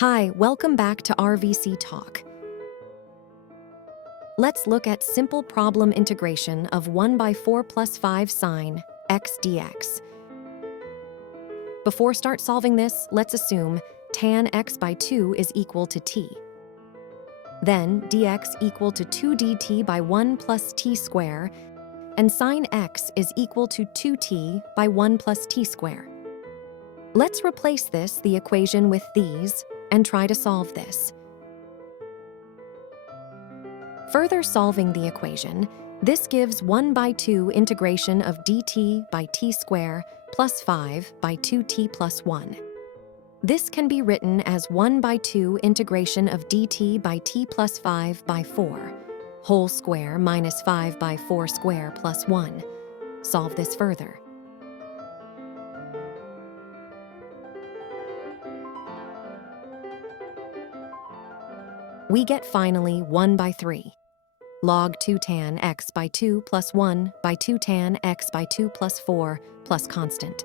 Hi, welcome back to RVC Talk. Let's look at simple problem integration of 1 by 4 plus 5 sine x dx. Before start solving this, let's assume tan x by 2 is equal to t. Then dx equal to 2 dt by 1 plus t square, and sine x is equal to 2t by 1 plus t square. Let's replace the equation with these and try to solve this. Further solving the equation, this gives 1 by 2 integration of dt by t square plus 5 by 2t plus 1. This can be written as 1 by 2 integration of dt by t plus 5 by 4, whole square minus 5 by 4 square plus 1. Solve this further. We get finally 1 by 3. Log 2 tan x by 2 plus 1 by 2 tan x by 2 plus 4 plus constant.